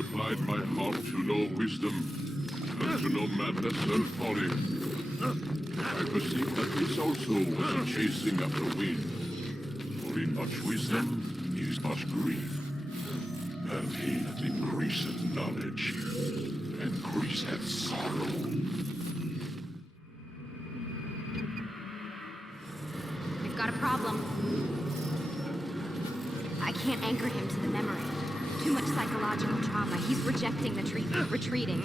applied my heart to know wisdom, and to know madness and folly. I perceived that this also was a chasing after wind. For in much wisdom is much grief. And he that increaseth knowledge increaseth sorrow. We've got a problem. I can't anchor him to the memory. Too much psychological trauma. He's rejecting the treatment, retreating.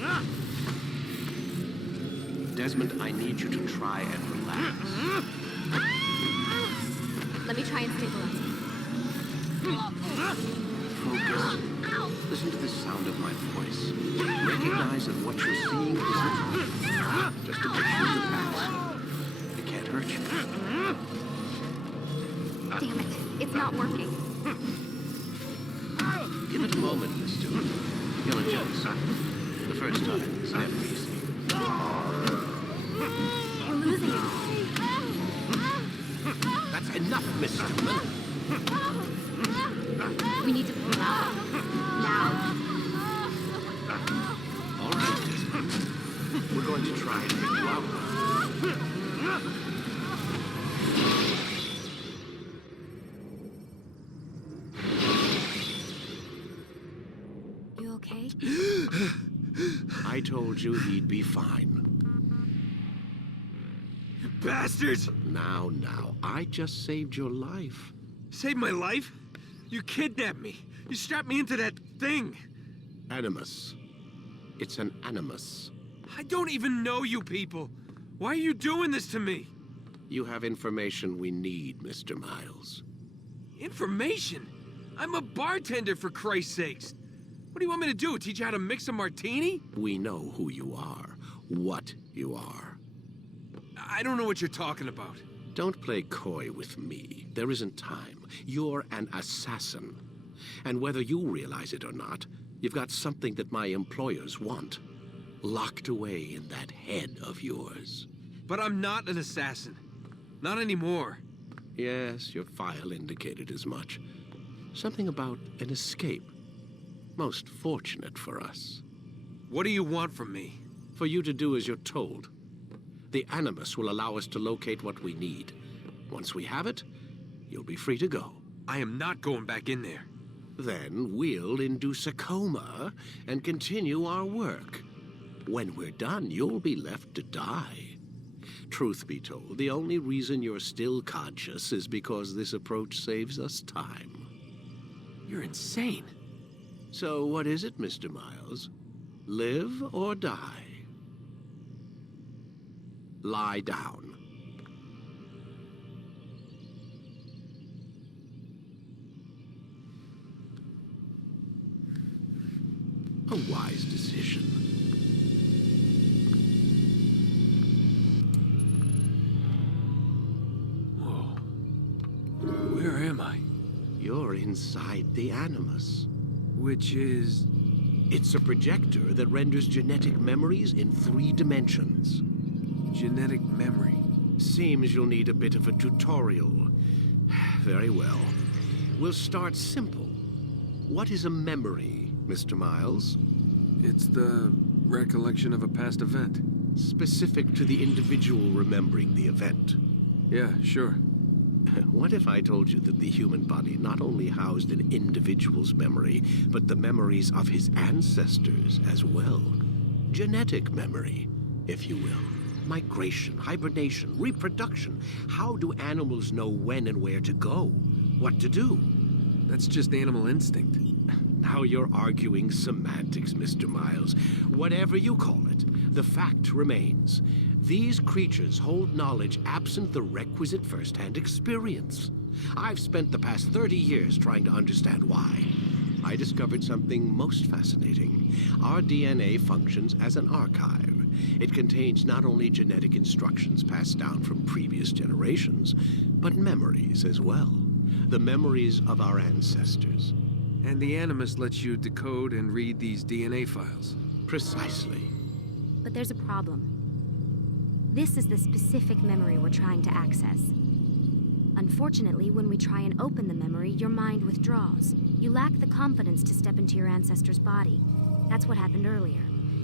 Desmond, I need you to try and relax. Let me try and stabilize him. Focus. Listen to the sound of my voice. Recognize that what you're seeing isn't just a picture of the past. It can't hurt you. Damn it. It's not working. Give it a moment, Miss Stewart. You'll adjust. The first time is never easy. We're losing him. That's enough, Miss Stewart. We need to pull him out. Now. All right, Desmond. We're going to try and get you out. You okay? I told you he'd be fine. You bastards! Now, I just saved your life. Saved my life? You kidnapped me. You strapped me into that thing. Animus. It's an animus. I don't even know you people. Why are you doing this to me? You have information we need, Mr. Miles. Information? I'm a bartender, for Christ's sakes. What do you want me to do? Teach you how to mix a martini? We know who you are, what you are. I don't know what you're talking about. Don't play coy with me. There isn't time. You're an assassin. And whether you realize it or not, you've got something that my employers want. Locked away in that head of yours. But I'm not an assassin. Not anymore. Yes, your file indicated as much. Something about an escape. Most fortunate for us. What do you want from me? For you to do as you're told. The Animus will allow us to locate what we need. Once we have it, you'll be free to go. I am not going back in there. Then we'll induce a coma and continue our work. When we're done, you'll be left to die. Truth be told, the only reason you're still conscious is because this approach saves us time. You're insane. So what is it, Mr. Miles? Live or die? Lie down. A wise decision. Whoa. Where am I? You're inside the Animus. Which is... It's a projector that renders genetic memories in 3 dimensions. genetic memory. Seems you'll need a bit of a tutorial. Very well. We'll start simple. What is a memory, Mr. Miles? It's the recollection of a past event. Specific to the individual remembering the event. Yeah, sure. What if I told you that the human body not only housed an individual's memory, but the memories of his ancestors as well? Genetic memory, if you will. Migration, hibernation, reproduction. How do animals know when and where to go? What to do? That's just animal instinct. Now you're arguing semantics, Mr. Miles. Whatever you call it, the fact remains. These creatures hold knowledge absent the requisite first-hand experience. I've spent the past 30 years trying to understand why. I discovered something most fascinating. Our DNA functions as an archive. It contains not only genetic instructions passed down from previous generations, but memories as well. The memories of our ancestors. And the Animus lets you decode and read these DNA files. Precisely. But there's a problem. This is the specific memory we're trying to access. Unfortunately, when we try and open the memory, your mind withdraws. You lack the confidence to step into your ancestor's body. That's what happened earlier.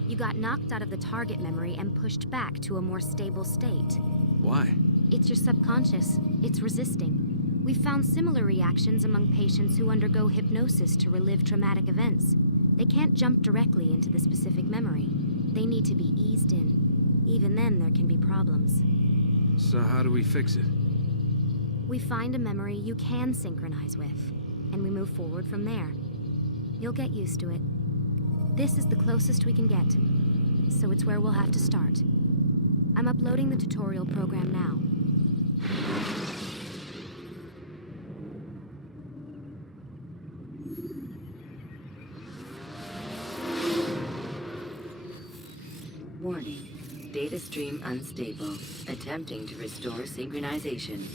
You got knocked out of the target memory and pushed back to a more stable state. Why? It's your subconscious. It's resisting. We've found similar reactions among patients who undergo hypnosis to relive traumatic events. They can't jump directly into the specific memory. They need to be eased in. Even then, there can be problems. So how do we fix it? We find a memory you can synchronize with, and we move forward from there. You'll get used to it. This is the closest we can get, so it's where we'll have to start. I'm uploading the tutorial program now. Warning. Data stream unstable. Attempting to restore synchronization.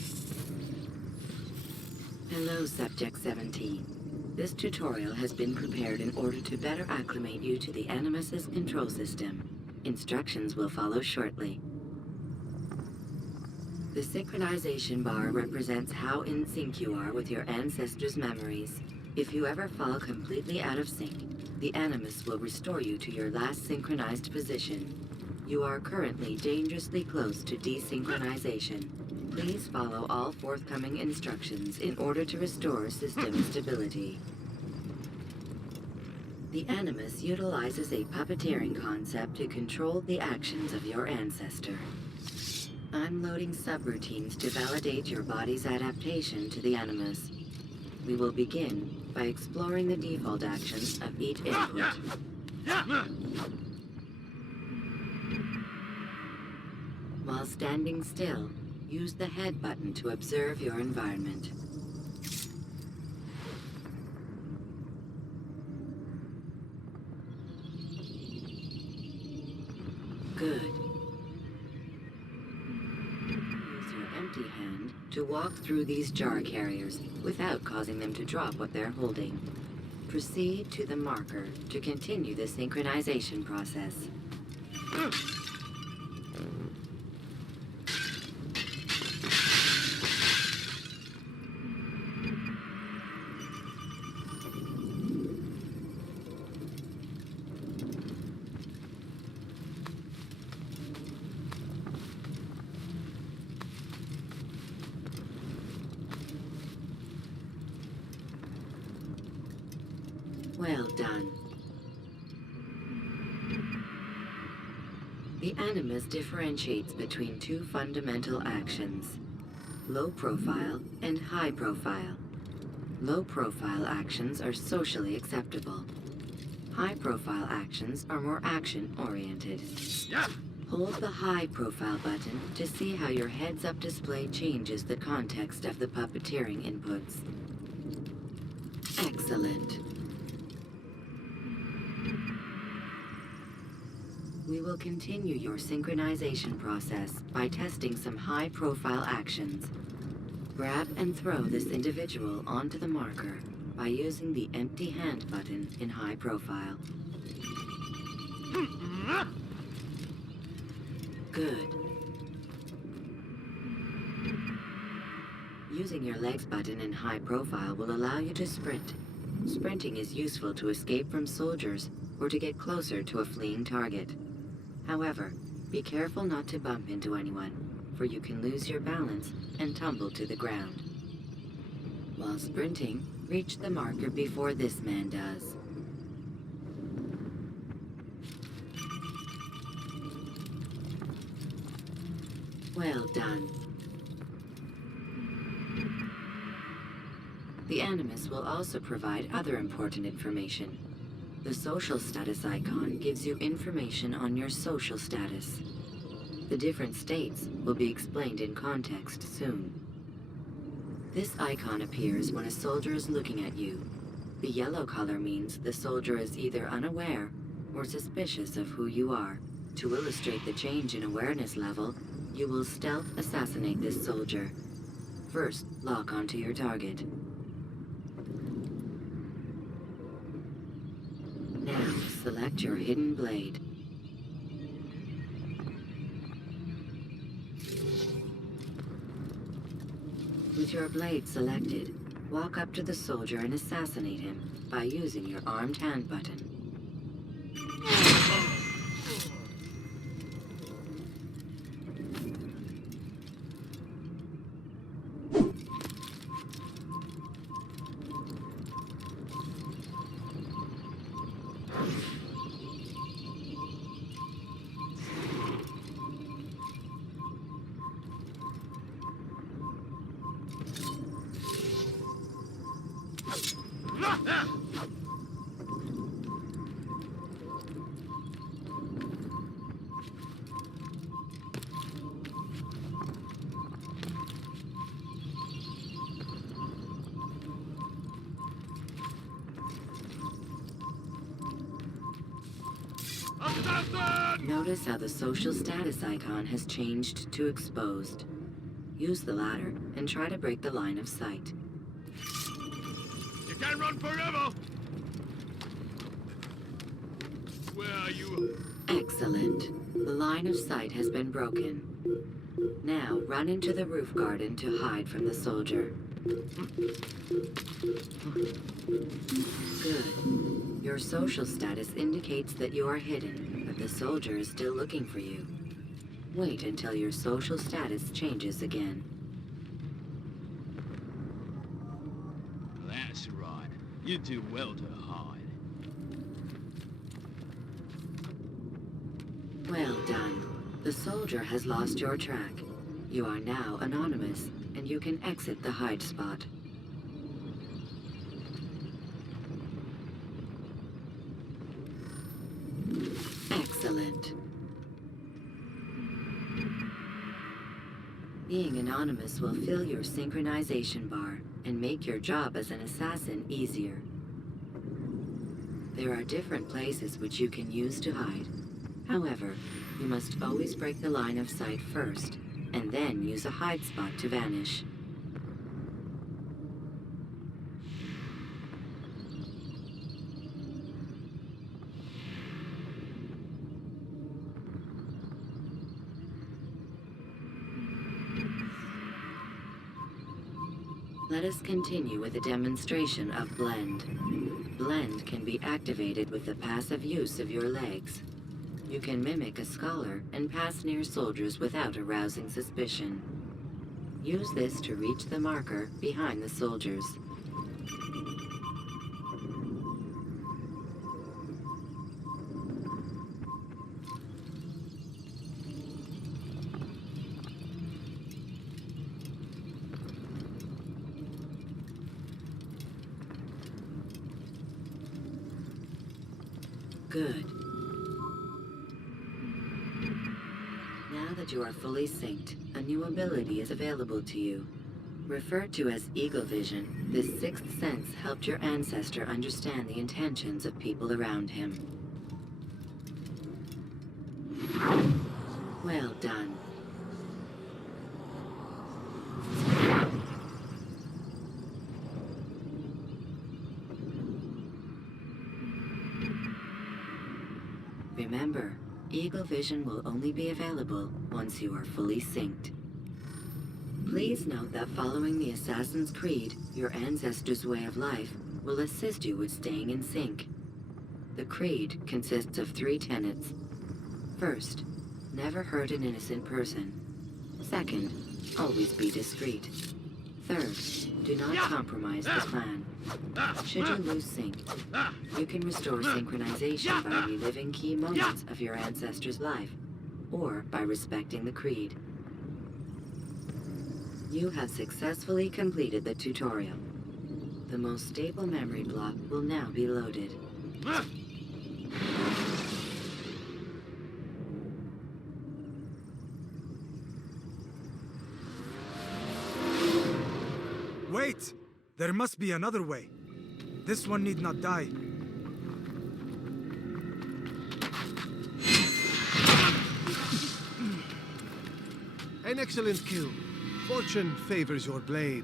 Hello, Subject 17. This tutorial has been prepared in order to better acclimate you to the Animus's control system. Instructions will follow shortly. The synchronization bar represents how in sync you are with your ancestors' memories. If you ever fall completely out of sync, the Animus will restore you to your last synchronized position. You are currently dangerously close to desynchronization. Please follow all forthcoming instructions in order to restore system stability. The Animus utilizes a puppeteering concept to control the actions of your ancestor. I'm loading subroutines to validate your body's adaptation to the Animus. We will begin by exploring the default actions of each input. While standing still, use the head button to observe your environment. Good. Use your empty hand to walk through these jar carriers without causing them to drop what they're holding. Proceed to the marker to continue the synchronization process. Well done. The Animus differentiates between two fundamental actions: low profile and high profile. Low profile actions are socially acceptable. High profile actions are more action oriented. Hold the high profile button to see how your heads-up display changes the context of the puppeteering inputs. Excellent. We will continue your synchronization process by testing some high-profile actions. Grab and throw this individual onto the marker by using the empty hand button in high profile. Good. Using your legs button in high profile will allow you to sprint. Sprinting is useful to escape from soldiers or to get closer to a fleeing target. However, be careful not to bump into anyone, for you can lose your balance and tumble to the ground. While sprinting, reach the marker before this man does. Well done. The Animus will also provide other important information. The social status icon gives you information on your social status. The different states will be explained in context soon. This icon appears when a soldier is looking at you. The yellow color means the soldier is either unaware or suspicious of who you are. To illustrate the change in awareness level, you will stealth assassinate this soldier. First, lock onto your target. Now, select your hidden blade. With your blade selected, walk up to the soldier and assassinate him by using your armed hand button. Notice how the social status icon has changed to exposed. Use the ladder and try to break the line of sight. You can't run forever! Where are you? Excellent. The line of sight has been broken. Now run into the roof garden to hide from the soldier. Good. Your social status indicates that you are hidden, but the soldier is still looking for you. Wait until your social status changes again. That's right. You do well to hide. Well done. The soldier has lost your track. You are now anonymous, and you can exit the hide spot. Excellent. Being anonymous will fill your synchronization bar and make your job as an assassin easier. There are different places which you can use to hide. However, you must always break the line of sight first, and then use a hide spot to vanish. Let us continue with a demonstration of Blend. Blend can be activated with the passive use of your legs. You can mimic a scholar and pass near soldiers without arousing suspicion. Use this to reach the marker behind the soldiers. Good. Now that you are fully synced, a new ability is available to you. Referred to as Eagle Vision, this sixth sense helped your ancestor understand the intentions of people around him. Well done. Remember, Eagle Vision will only be available once you are fully synced. Please note that following the Assassin's Creed, your ancestors' way of life will assist you with staying in sync. The Creed consists of 3 tenets. First, never hurt an innocent person. Second, always be discreet. Third, do not compromise the plan. Should you lose sync, you can restore synchronization by reliving key moments of your ancestor's life, or by respecting the Creed. You have successfully completed the tutorial. The most stable memory block will now be loaded. Wait! There must be another way. This one need not die. An excellent kill. Fortune favors your blade.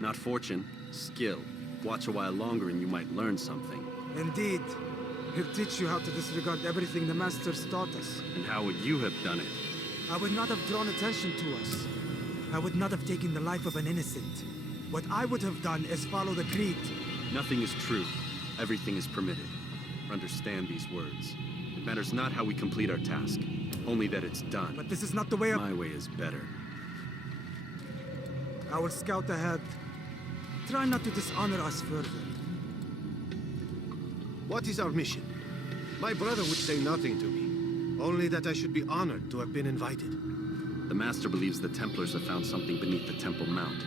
Not fortune, skill. Watch a while longer and you might learn something. Indeed. He'll teach you how to disregard everything the Masters taught us. And how would you have done it? I would not have drawn attention to us. I would not have taken the life of an innocent. What I would have done is follow the creed. Nothing is true. Everything is permitted. Understand these words. It matters not how we complete our task, only that it's done. But this is not the way of... My way is better. I will scout ahead. Try not to dishonor us further. What is our mission? My brother would say nothing to me. Only that I should be honored to have been invited. The Master believes the Templars have found something beneath the Temple Mount.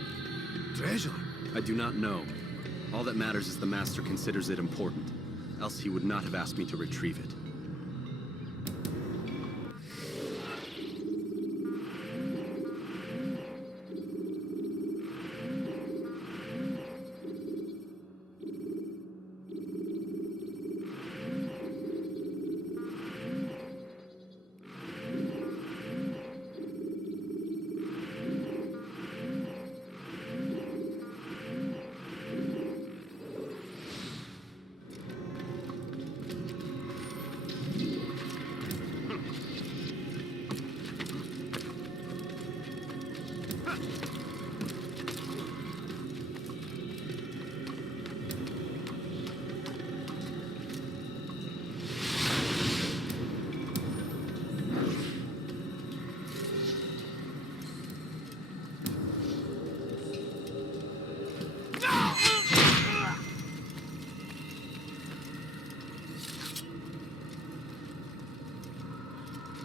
Treasure? I do not know. All that matters is the Master considers it important. Else he would not have asked me to retrieve it.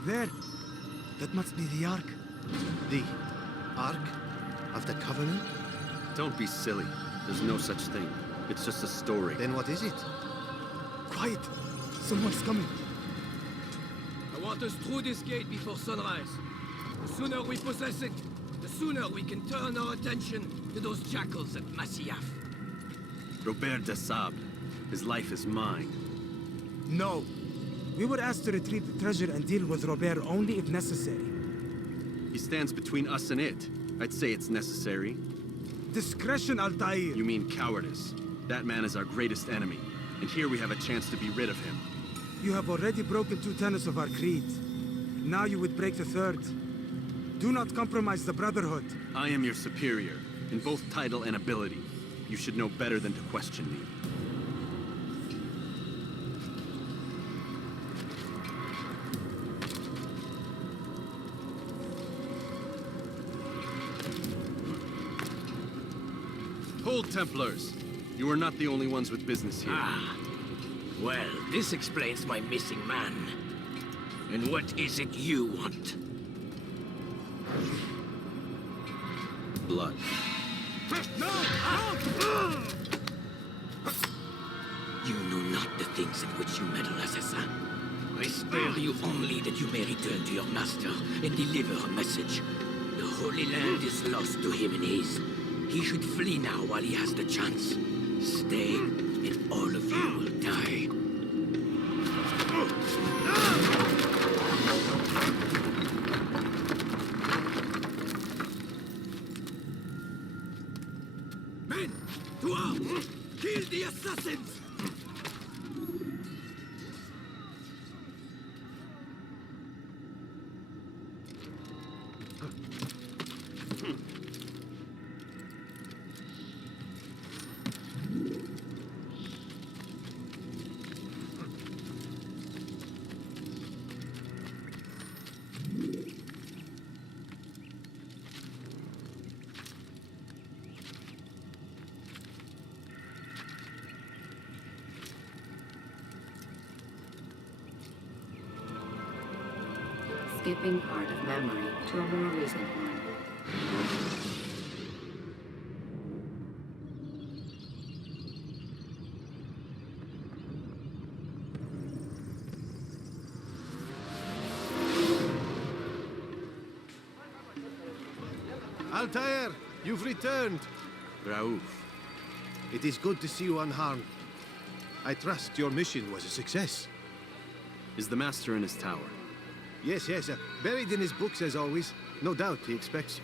There. That must be the Ark. The Ark of the Covenant? Don't be silly. There's no such thing. It's just a story. Then what is it? Quiet. Someone's coming. I want us through this gate before sunrise. The sooner we possess it, the sooner we can turn our attention to those jackals at Masyaf. Robert de Sable. His life is mine. No. We were asked to retrieve the treasure and deal with Robert only if necessary. He stands between us and it. I'd say it's necessary. Discretion, Altair. You mean cowardice. That man is our greatest enemy, and here we have a chance to be rid of him. You have already broken 2 tenets of our creed. Now you would break the 3rd. Do not compromise the Brotherhood. I am your superior, in both title and ability. You should know better than to question me. Hold, Templars! You are not the only ones with business here. Ah. Well, this explains my missing man. And what is it you want? Blood. You know not the things in which you meddle, assassin. I spare you only that you may return to your master and deliver a message. The Holy Land is lost to him and his. He should flee now while he has the chance. Stay, and all of you will die. Men, to arms! Kill the assassins! Skipping part of memory to a more recent one. Altair, you've returned. Raouf. It is good to see you unharmed. I trust your mission was a success. Is the Master in his tower? Yes, buried in his books as always. No doubt he expects you.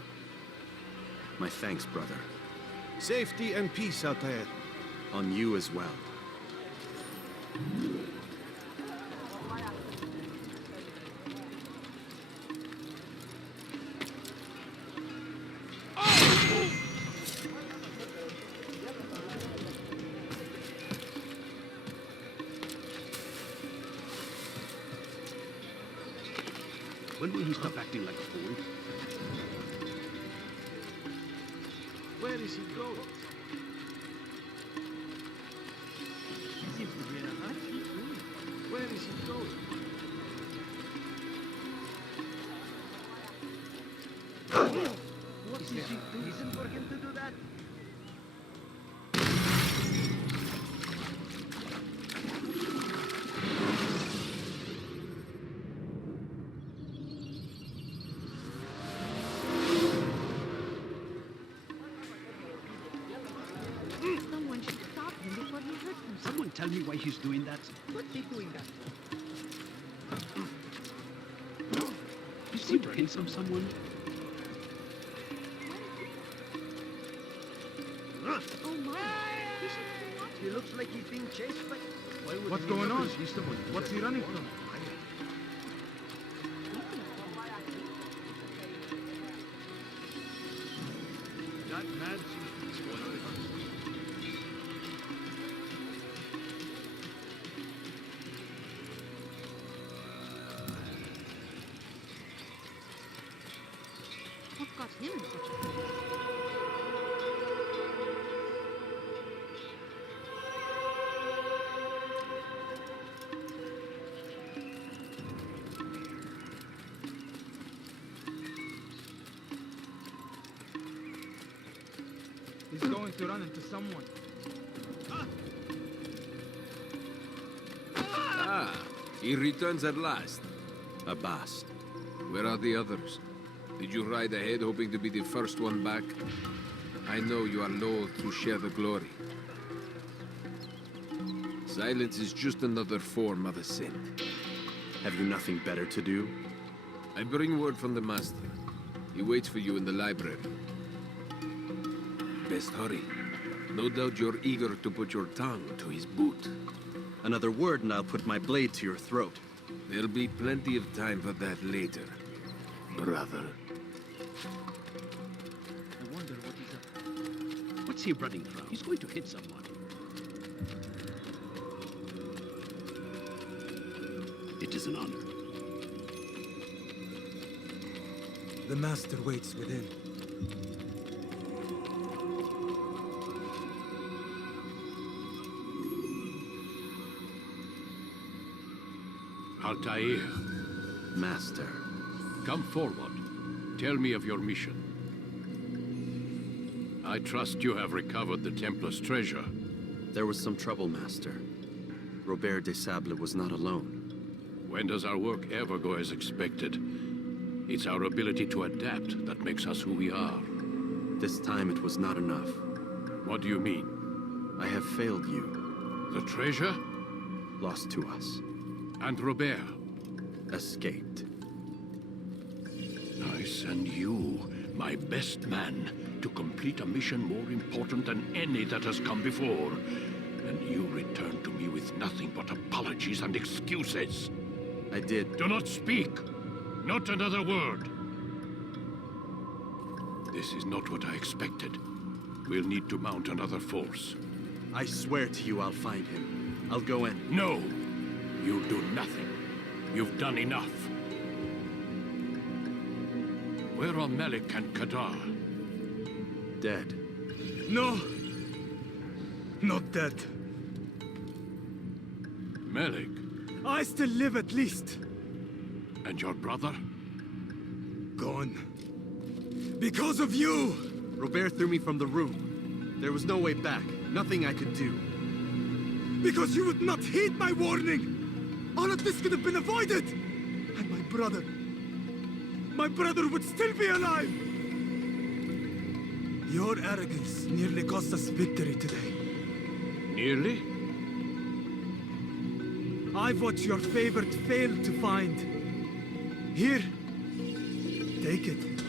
My thanks, brother. Safety and peace, Altair. On you as well. me he stop acting like a fool? Where is he going? Where is he going? What is there a reason for him to do that? Someone should stop him before he hurts himself. Someone tell me why he's doing that. What's he doing that? Is he running from someone? Oh my! He should have been watching. He looks like he's being chased by... What's going on? What's he running from? That man seems to be spoiling us. What got him in such a hurry? He's going to run into someone. Ah, he returns at last. Abbas. Where are the others? Did you ride ahead hoping to be the first one back? I know you are loath to share the glory. Silence is just another form of assent. Have you nothing better to do? I bring word from the Master. He waits for you in the library. Best hurry. No doubt you're eager to put your tongue to his boot. Another word and I'll put my blade to your throat. There'll be plenty of time for that later, brother. I wonder what he's up to. What's he running from? He's going to hit someone. It is an honor. The master waits within. Altair, Master. come forward. Tell me of your mission. I trust you have recovered the Templar's treasure. There was some trouble, Master. Robert de Sable was not alone. When does our work ever go as expected? It's our ability to adapt that makes us who we are. This time it was not enough. What do you mean? I have failed you. The treasure? Lost to us. And Robert? Escaped. I send you, my best man, to complete a mission more important than any that has come before. And you return to me with nothing but apologies and excuses. I did. Do not speak! Not another word! This is not what I expected. We'll need to mount another force. I swear to you I'll find him. I'll go in. No! You'll do nothing. You've done enough. Where are Melik and Kadar? Dead. No! Not dead. Melik? I still live at least. And your brother? Gone. Because of you! Robert threw me from the room. There was no way back. Nothing I could do. Because you would not heed my warning! All of this could have been avoided! And my brother would still be alive! Your arrogance nearly cost us victory today. Nearly? I've what your favorite failed to find. Here, take it.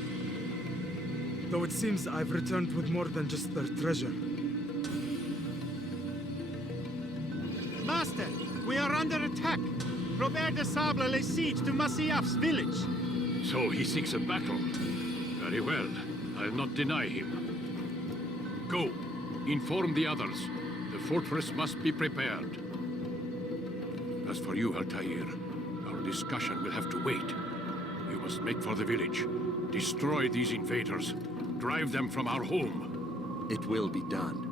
Though it seems I've returned with more than just their treasure. Master, we are under attack. Robert de Sable lays siege to Masyaf's village. So he seeks a battle. Very well. I'll not deny him. Go. Inform the others. The fortress must be prepared. As for you, Altair, our discussion will have to wait. You must make for the village. Destroy these invaders. Drive them from our home. It will be done.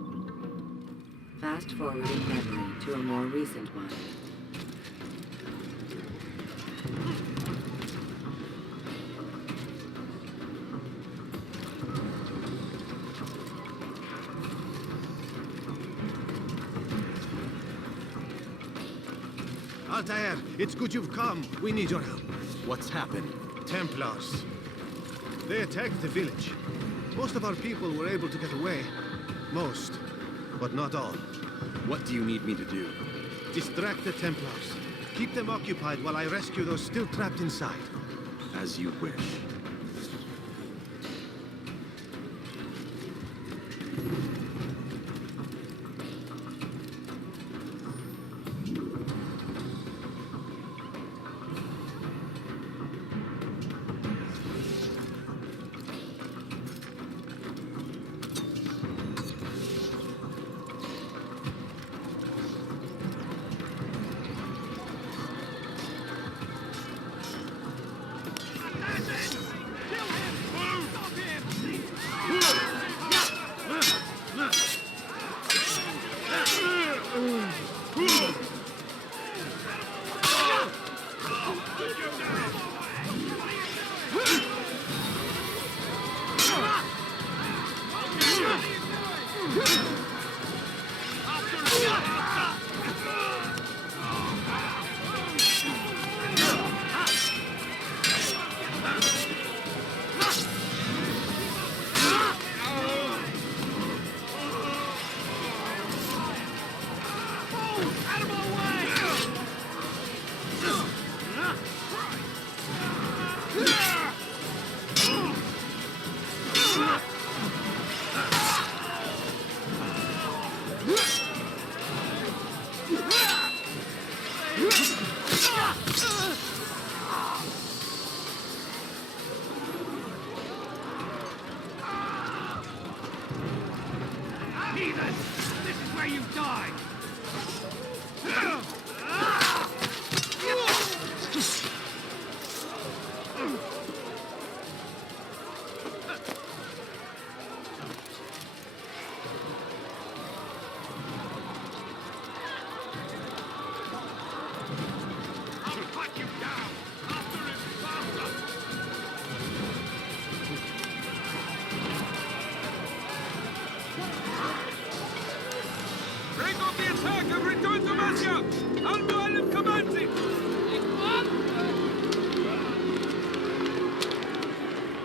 Fast forwarding memory to a more recent one. Altair, it's good you've come. We need your help. What's happened? Templars. They attacked the village. Most of our people were able to get away. Most, but not all. What do you need me to do? Distract the Templars. Keep them occupied while I rescue those still trapped inside. As you wish.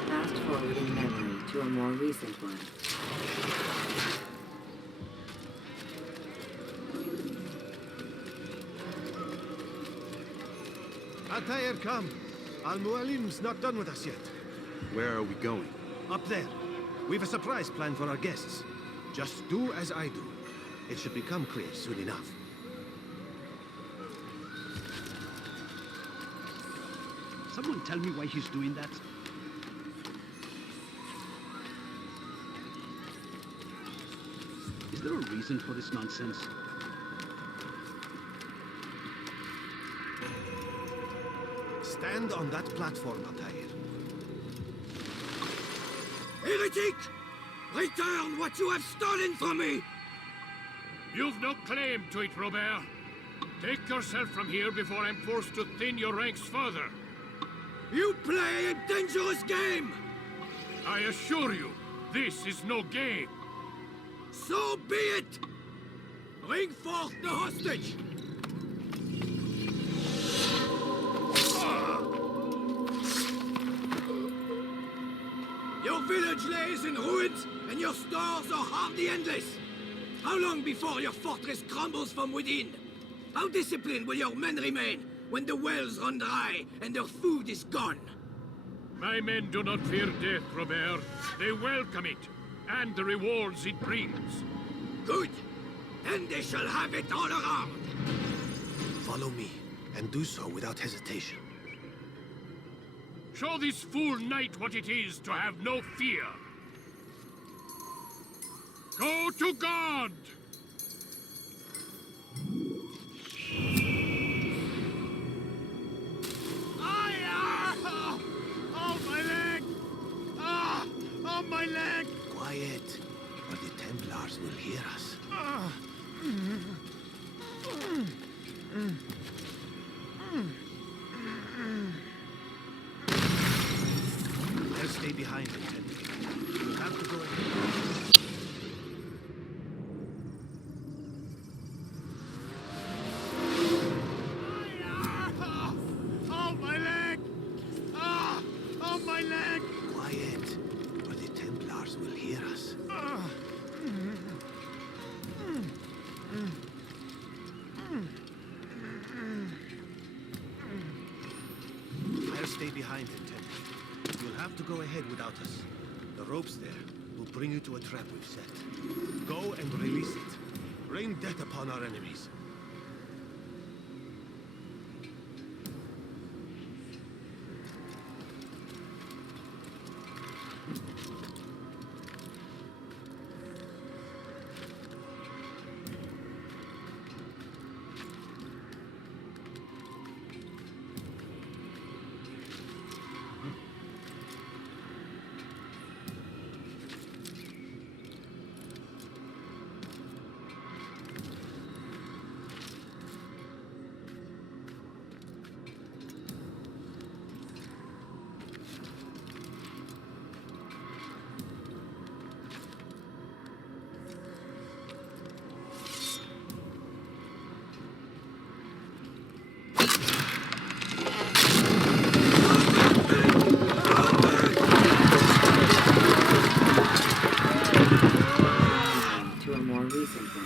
Fast forwarding memory to a more recent one. Altair, come. Al-Mualim's not done with us yet. Where are we going? Up there. We've a surprise plan for our guests. Just do as I do. It should become clear soon enough. Someone tell me why he's doing that? Is there a reason for this nonsense? Stand on that platform, Altair. Heretic! Return what you have stolen from me! You've no claim to it, Robert. Take yourself from here before I'm forced to thin your ranks further. You play a dangerous game! I assure you, this is no game. So be it! Bring forth the hostage! Your village lays in ruins, and your stores are hardly endless. How long before your fortress crumbles from within? How disciplined will your men remain when the wells run dry and their food is gone? My men do not fear death, Robert. They welcome it, and the rewards it brings. Good. Then they shall have it all around. Follow me, and do so without hesitation. Show this fool knight what it is to have no fear. Go to God! Templars will hear us. I'll stay behind, Lieutenant. You'll have to go ahead. Oh, my leg! Ah! Oh, my leg! Quiet, or the Templars will hear us. I'll stay behind, Lieutenant. You'll have to go ahead without us. The ropes there will bring you to a trap we've set. Go and release it. Rain death upon our enemies.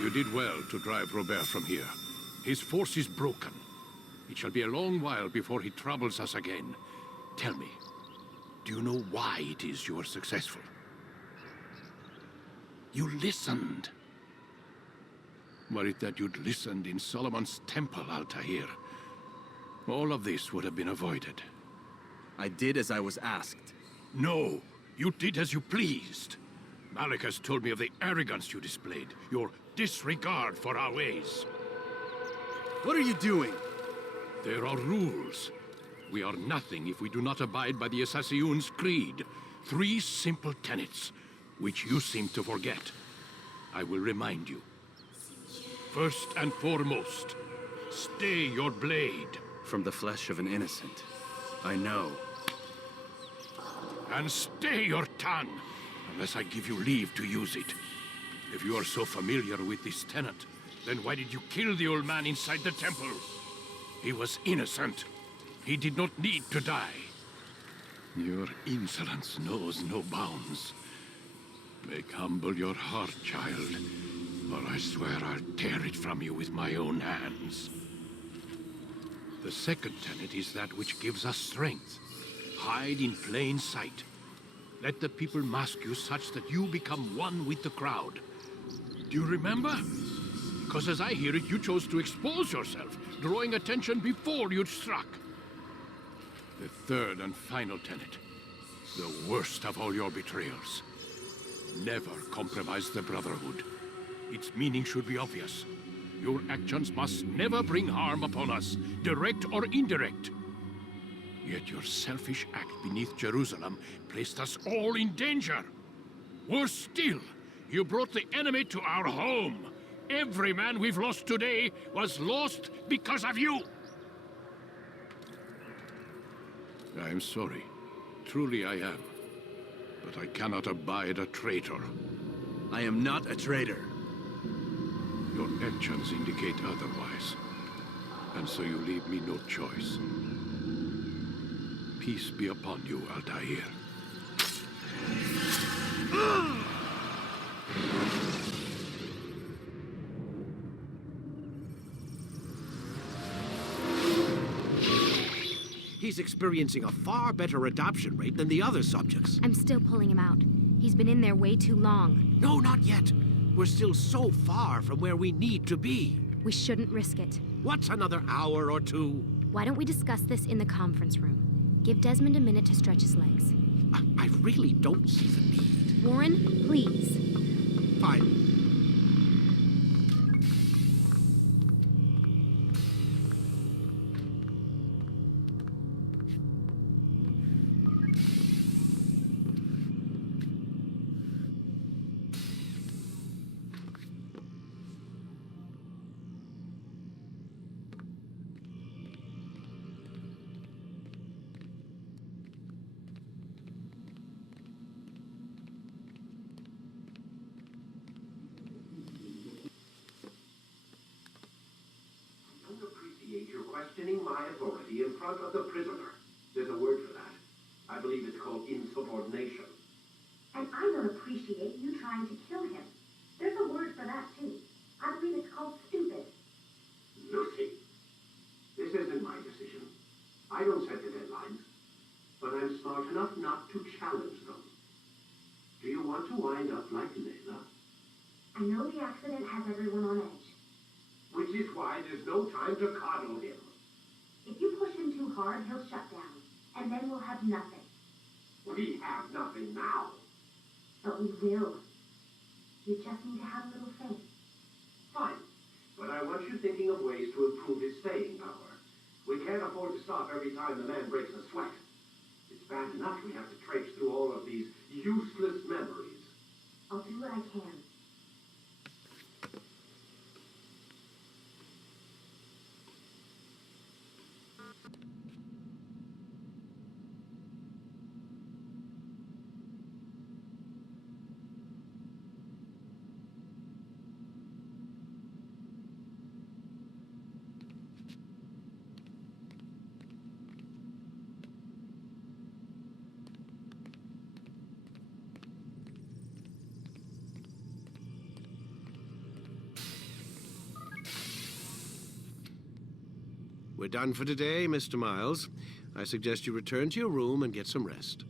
You did well to drive Robert from here. His force is broken. It shall be a long while before he troubles us again. Tell me, do you know why it is you are successful? You listened. Were it that you'd listened in Solomon's temple, Altair, all of this would have been avoided. I did as I was asked. No, you did as you pleased. Malik has told me of the arrogance you displayed, your disregard for our ways. What are you doing? There are rules. We are nothing if we do not abide by the Assassin's creed. 3 simple tenets, which you seem to forget. I will remind you. First and foremost, stay your blade. From the flesh of an innocent. I know. And stay your tongue, unless I give you leave to use it. If you are so familiar with this tenet, then why did you kill the old man inside the temple? He was innocent. He did not need to die. Your insolence knows no bounds. Make humble your heart, child, or I swear I'll tear it from you with my own hands. The second tenet is that which gives us strength. Hide in plain sight. Let the people mask you such that you become one with the crowd. Do you remember? Because as I hear it, you chose to expose yourself, drawing attention before you'd struck. The third and final tenet. The worst of all your betrayals. Never compromise the Brotherhood. Its meaning should be obvious. Your actions must never bring harm upon us, direct or indirect. Yet your selfish act beneath Jerusalem placed us all in danger. Worse still, you brought the enemy to our home. Every man we've lost today was lost because of you. I'm sorry. Truly I am. But I cannot abide a traitor. I am not a traitor. Your actions indicate otherwise. And so you leave me no choice. Peace be upon you, Altair. He's experiencing a far better adoption rate than the other subjects. I'm still pulling him out. He's been in there way too long. No, not yet. We're still so far from where we need to be. We shouldn't risk it. What's another hour or two? Why don't we discuss this in the conference room? Give Desmond a minute to stretch his legs. I really don't see the need. Warren, please. Fine. authority in front of the prisoner. There's a word for that. I believe it's called insubordination. And I don't appreciate you trying to kill him. There's a word for that, too. I believe it's called stupid. Lucy, this isn't my decision. I don't set the deadlines. But I'm smart enough not to challenge them. Do you want to wind up like Layla? I know the accident has everyone on edge. Which is why there's no time to coddle him. If you push him too hard, he'll shut down. And then we'll have nothing. We have nothing now. But we will. You just need to have a little faith. Fine. But I want you thinking of ways to improve his staying power. We can't afford to stop every time the man breaks a sweat. It's bad enough we have to traipse through all of these useless memories. I'll do what I can. We're done for today, Mr. Miles. I suggest you return to your room and get some rest.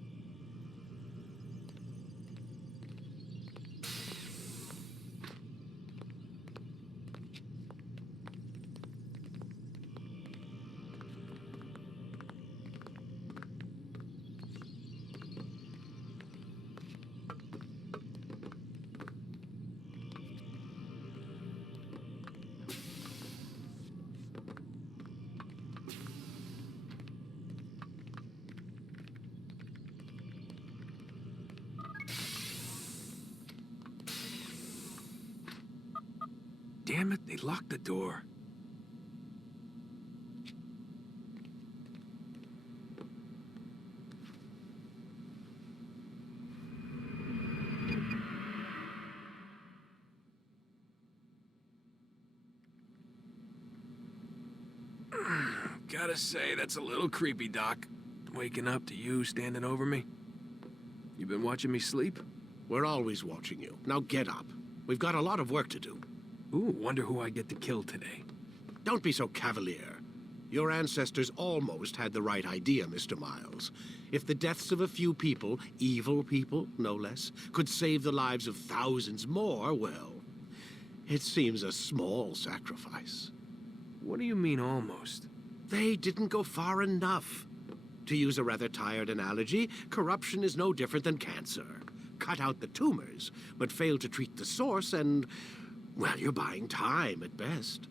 Damn it, they locked the door. Gotta say, that's a little creepy, Doc. Waking up to you standing over me. You been watching me sleep? We're always watching you. Now get up. We've got a lot of work to do. Ooh, wonder who I get to kill today. Don't be so cavalier. Your ancestors almost had the right idea, Mr. Miles. If the deaths of a few people, evil people, no less, could save the lives of thousands more, well, it seems a small sacrifice. What do you mean, almost? They didn't go far enough. To use a rather tired analogy, corruption is no different than cancer. Cut out the tumors, but fail to treat the source and, well, you're buying time at best.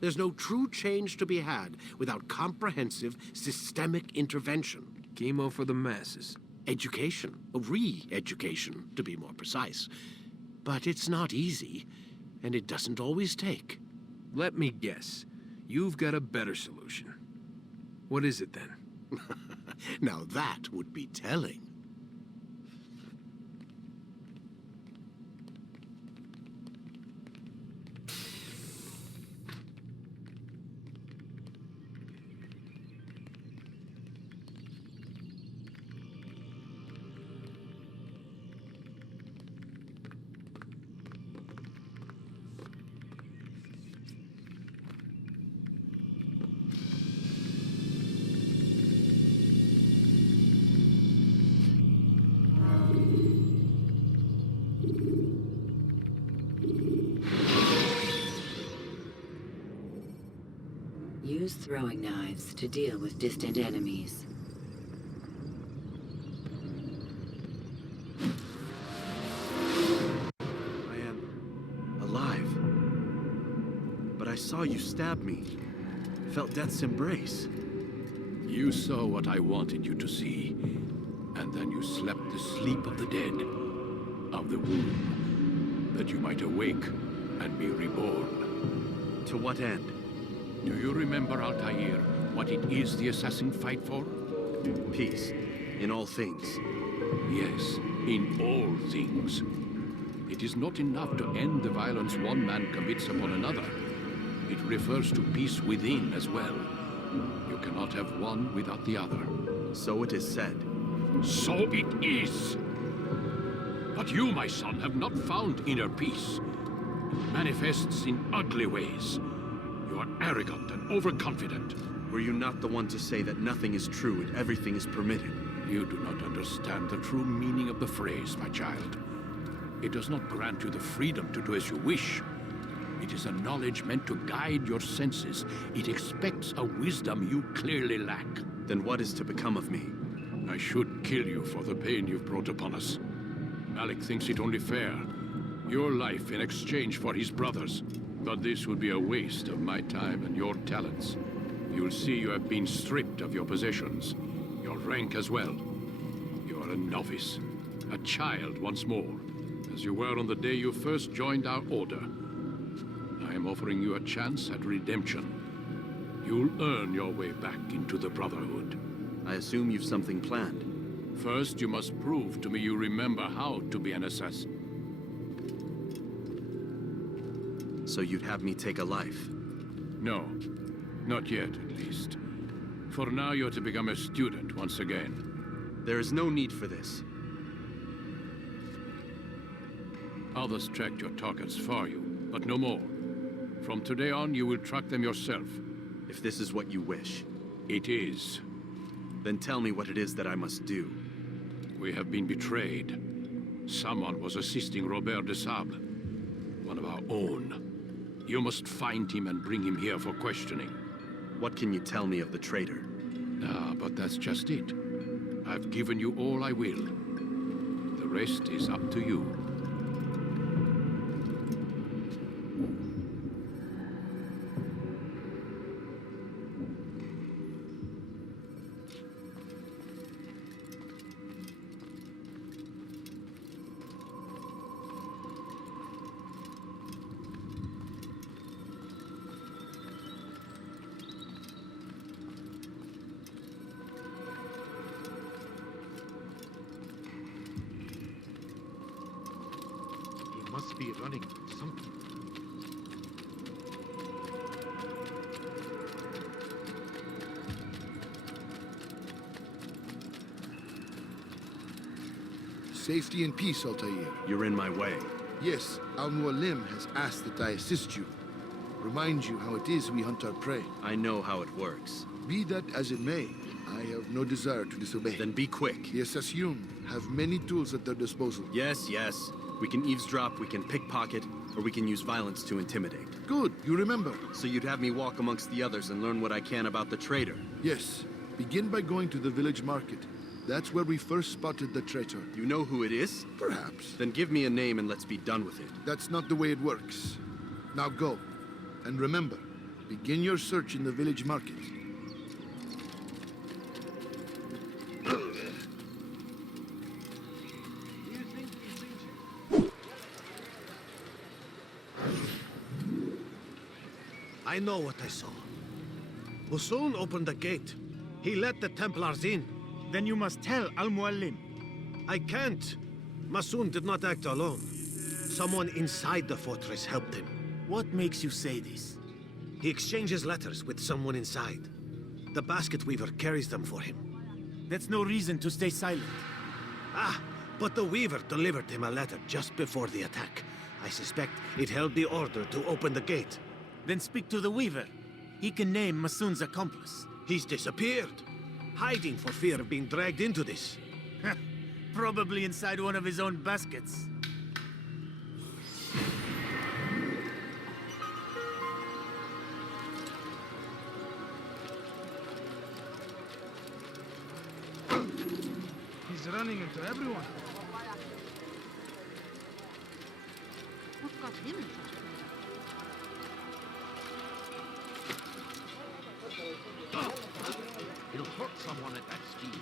There's no true change to be had without comprehensive, systemic intervention. Chemo for the masses. Education. Re-education, to be more precise. But it's not easy, and it doesn't always take. Let me guess. You've got a better solution. What is it, then? Now that would be telling. Use throwing knives to deal with distant enemies. I am alive. But I saw you stab me. Felt death's embrace. You saw what I wanted you to see, and then you slept the sleep of the dead, of the womb, that you might awake and be reborn. To what end? Do you remember, Altair, what it is the assassin fight for? Peace. In all things. Yes, in all things. It is not enough to end the violence one man commits upon another. It refers to peace within as well. You cannot have one without the other. So it is said. So it is! But you, my son, have not found inner peace. It manifests in ugly ways. You are arrogant and overconfident. Were you not the one to say that nothing is true and everything is permitted? You do not understand the true meaning of the phrase, my child. It does not grant you the freedom to do as you wish. It is a knowledge meant to guide your senses. It expects a wisdom you clearly lack. Then what is to become of me? I should kill you for the pain you've brought upon us. Malik thinks it only fair. Your life in exchange for his brother's. But this would be a waste of my time and your talents. You'll see you have been stripped of your possessions. Your rank as well. You are a novice. A child once more. As you were on the day you first joined our order. I am offering you a chance at redemption. You'll earn your way back into the Brotherhood. I assume you've something planned. First, you must prove to me you remember how to be an assassin. So you'd have me take a life? No. Not yet, at least. For now, you're to become a student once again. There is no need for this. Others tracked your targets for you, but no more. From today on, you will track them yourself. If this is what you wish. It is. Then tell me what it is that I must do. We have been betrayed. Someone was assisting Robert de Sable, one of our own. You must find him and bring him here for questioning. What can you tell me of the traitor? Ah, but that's just it. I've given you all I will. The rest is up to you. Must be running from something. Safety and peace, Altair. You're in my way. Yes, Al-Mualim has asked that I assist you. Remind you how it is we hunt our prey. I know how it works. Be that as it may, I have no desire to disobey. Then be quick. The Assassin have many tools at their disposal. Yes, yes. We can eavesdrop, we can pickpocket, or we can use violence to intimidate. Good, you remember. So you'd have me walk amongst the others and learn what I can about the traitor? Yes. Begin by going to the village market. That's where we first spotted the traitor. You know who it is? Perhaps. Then give me a name and let's be done with it. That's not the way it works. Now go. And remember, begin your search in the village market. I know what I saw. Masoon opened the gate. He let the Templars in. Then you must tell Al-Mualim. I can't. Masoon did not act alone. Someone inside the fortress helped him. What makes you say this? He exchanges letters with someone inside. The basket weaver carries them for him. That's no reason to stay silent. Ah, but the weaver delivered him a letter just before the attack. I suspect it held the order to open the gate. Then speak to the weaver. He can name Masoon's accomplice. He's disappeared, hiding for fear of being dragged into this. Probably inside one of his own baskets. He's running into everyone. What got him in such a He'll hurt someone at that speed.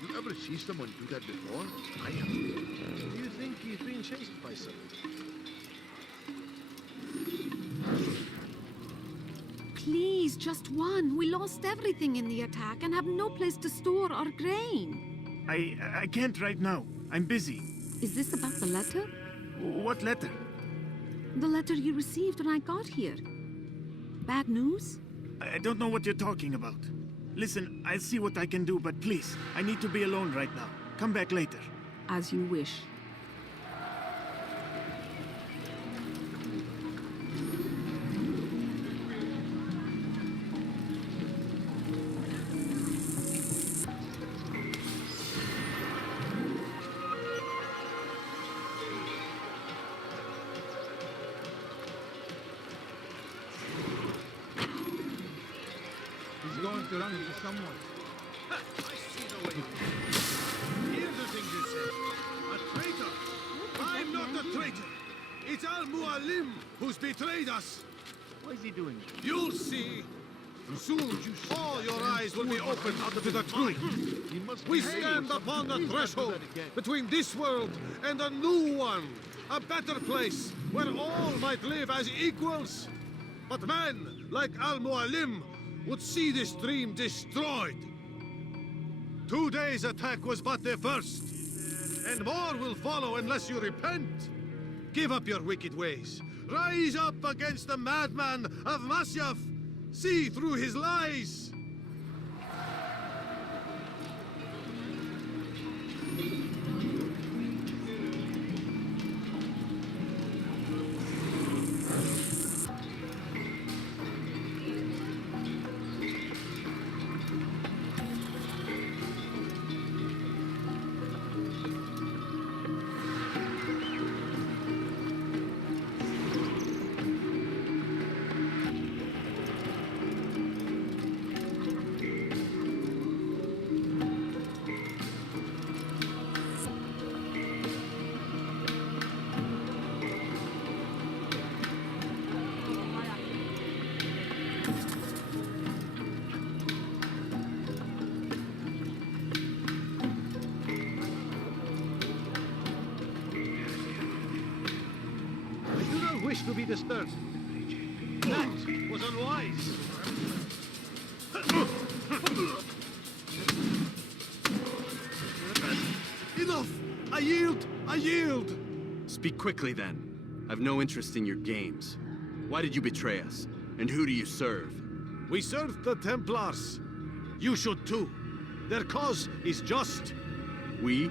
You ever see someone do that before? I have. Do you think he's being chased by someone? Please, just one. We lost everything in the attack and have no place to store our grain. I can't right now. I'm busy. Is this about the letter? What letter? The letter you received when I got here. Bad news? I don't know what you're talking about. Listen, I'll see what I can do, but please, I need to be alone right now. Come back later. As you wish. He's going to run into someone. I see the way. Hear the things you say. A traitor. I'm not a traitor. It's Al-Mualim who's betrayed us. What is he doing? You'll see. Soon, all your eyes will be opened to the truth. We stand upon the threshold between this world and a new one. A better place where all might live as equals. But men like Al-Mualim would see this dream destroyed. Today's attack was but the first. And more will follow unless you repent. Give up your wicked ways. Rise up against the madman of Masyaf. See through his lies. To be disturbed. That was unwise. Enough! I yield! I yield! Speak quickly, then. I've no interest in your games. Why did you betray us? And who do you serve? We serve the Templars. You should too. Their cause is just. We?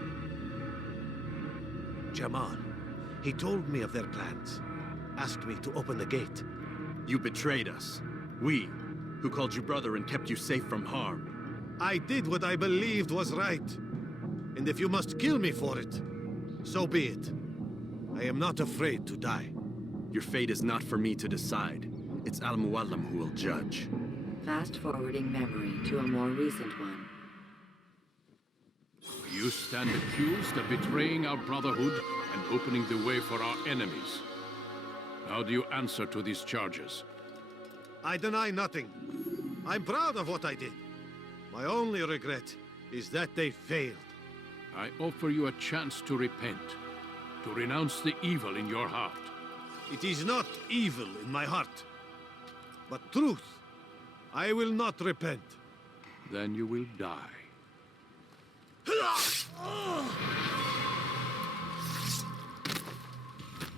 Jamal. He told me of their plans. Asked me to open the gate. You betrayed us. We, who called you brother and kept you safe from harm. I did what I believed was right. And if you must kill me for it, so be it. I am not afraid to die. Your fate is not for me to decide. It's Al-Mualim who will judge. Fast-forwarding memory to a more recent one. You stand accused of betraying our Brotherhood and opening the way for our enemies. How do you answer to these charges? I deny nothing. I'm proud of what I did. My only regret is that they failed. I offer you a chance to repent, to renounce the evil in your heart. It is not evil in my heart, but truth. I will not repent. Then you will die.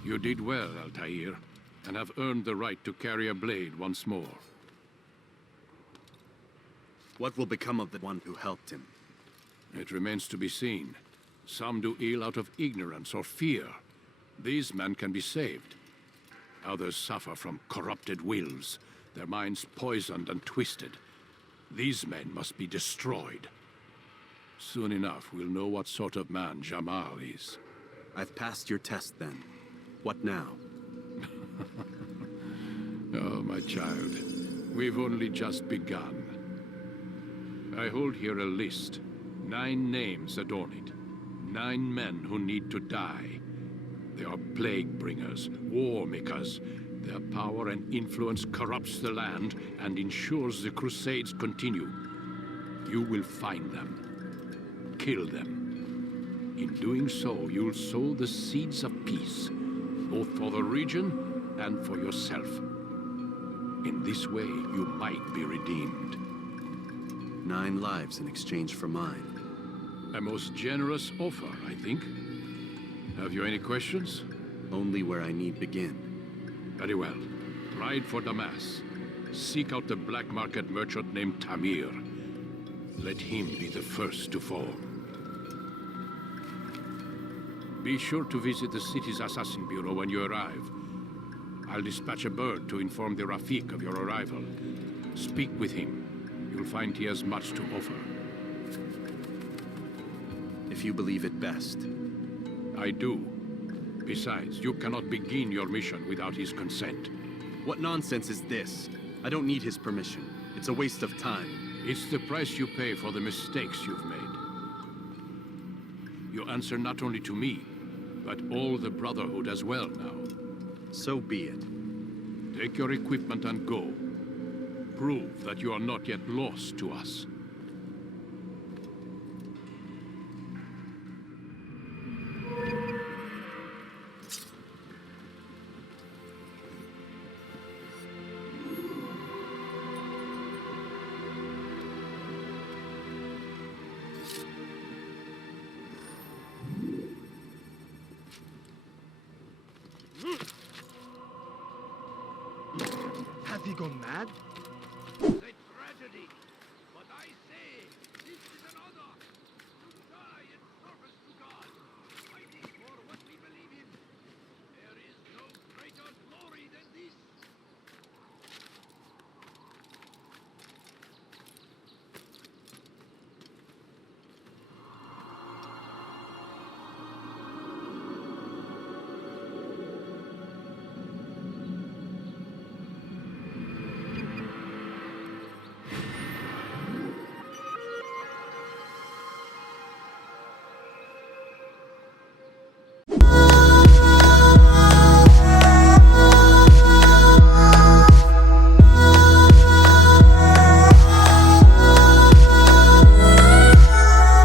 You did well, Altair, and have earned the right to carry a blade once more. What will become of the one who helped him? It remains to be seen. Some do ill out of ignorance or fear. These men can be saved. Others suffer from corrupted wills, their minds poisoned and twisted. These men must be destroyed. Soon enough, we'll know what sort of man Jamal is. I've passed your test, then. What now? Oh, my child. We've only just begun. I hold here a list. 9 names adorn it. 9 men who need to die. They are plague bringers, war makers. Their power and influence corrupts the land and ensures the Crusades continue. You will find them. Kill them. In doing so, you'll sow the seeds of peace, both for the region and for yourself. In this way, you might be redeemed. 9 lives in exchange for mine. A most generous offer, I think. Have you any questions? Only where I need begin. Very well. Ride for Damas. Seek out the black market merchant named Tamir. Let him be the first to fall. Be sure to visit the city's assassin bureau when you arrive. I'll dispatch a bird to inform the Rafik of your arrival. Speak with him. You'll find he has much to offer. If you believe it best. I do. Besides, you cannot begin your mission without his consent. What nonsense is this? I don't need his permission. It's a waste of time. It's the price you pay for the mistakes you've made. You answer not only to me, but all the Brotherhood as well now. So be it. Take your equipment and go. Prove that you are not yet lost to us. Have you gone mad?